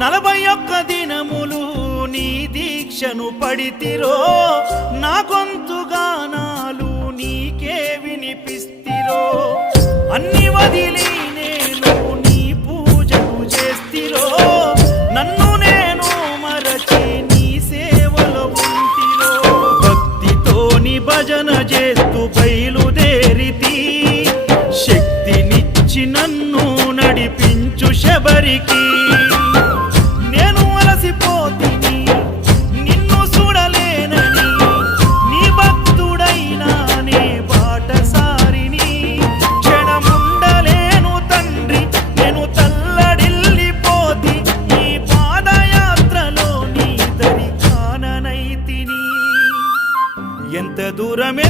41 దినములు నీ దీక్షను పడితిరో, నా గొంతు గానాలు నీకే వినిపిస్తిరో. అన్ని వదిలి నేను నీ పూజలు చేస్తిరో, నన్ను నేను మరచి నీ సేవలో ఉంటిరో. భక్తితోని భజన చేస్తూ బయలుదేరితి, శక్తినిచ్చి నన్ను నడిపించు శబరికి. నేను అలసిపోతిని నిన్ను చూడలేనని, నీ భక్తుడైనా నే బాటసారిని. క్షణముండలేను తండ్రి నేను తల్లడిల్లిపోతి, ఈ పాదయాత్రలో నీ దరి కాననైతిని. ఎంత దూరం